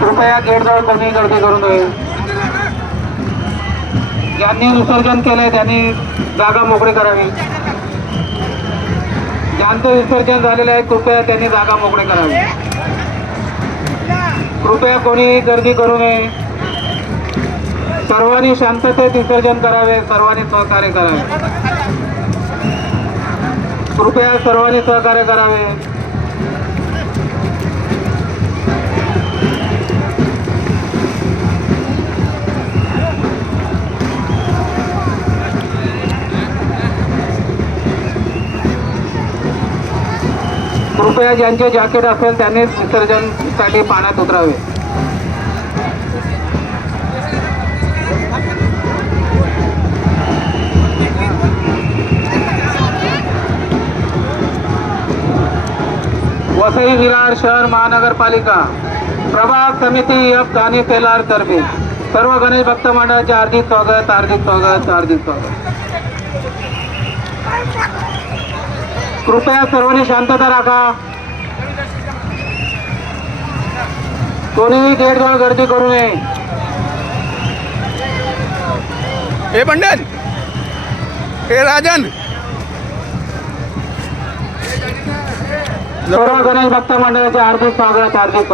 कृपया गेटजवळ कोणी गर्दी करू नये. ज्यांनी विसर्जन केलंय त्यांनी जागा मोकळी करावी. ज्यांचं विसर्जन झालेलं आहे कृपया त्यांनी जागा मोकळी करावी. कृपया कोणी गर्दी करू नये. सर्वांनी शांततेत विसर्जन करावे. सर्वांनी सहकार्य करावे. कृपया सर्वांनी सहकार्य करावे. कृपया ज्यांचे जॅकेट असेल त्यांनी विसर्जनसाठी पाण्यात उतरावे. वसई विरार शहर महानगरपालिका प्रभाग समिती एफ गाणी पेलार तर्फे सर्व गणेश भक्त मंडळाचे हार्दिक स्वागत. हार्दिक स्वागत. हार्दिक स्वागत. कृपया सर्वांनी शांतता राखा. कोणीही गेटजवळ गर्दी करू नये. हे पंडित, हे राजन, सर्व गणेश भक्त मंडळाचे हार्दिक स्वागत. हार्दिक स्वागत.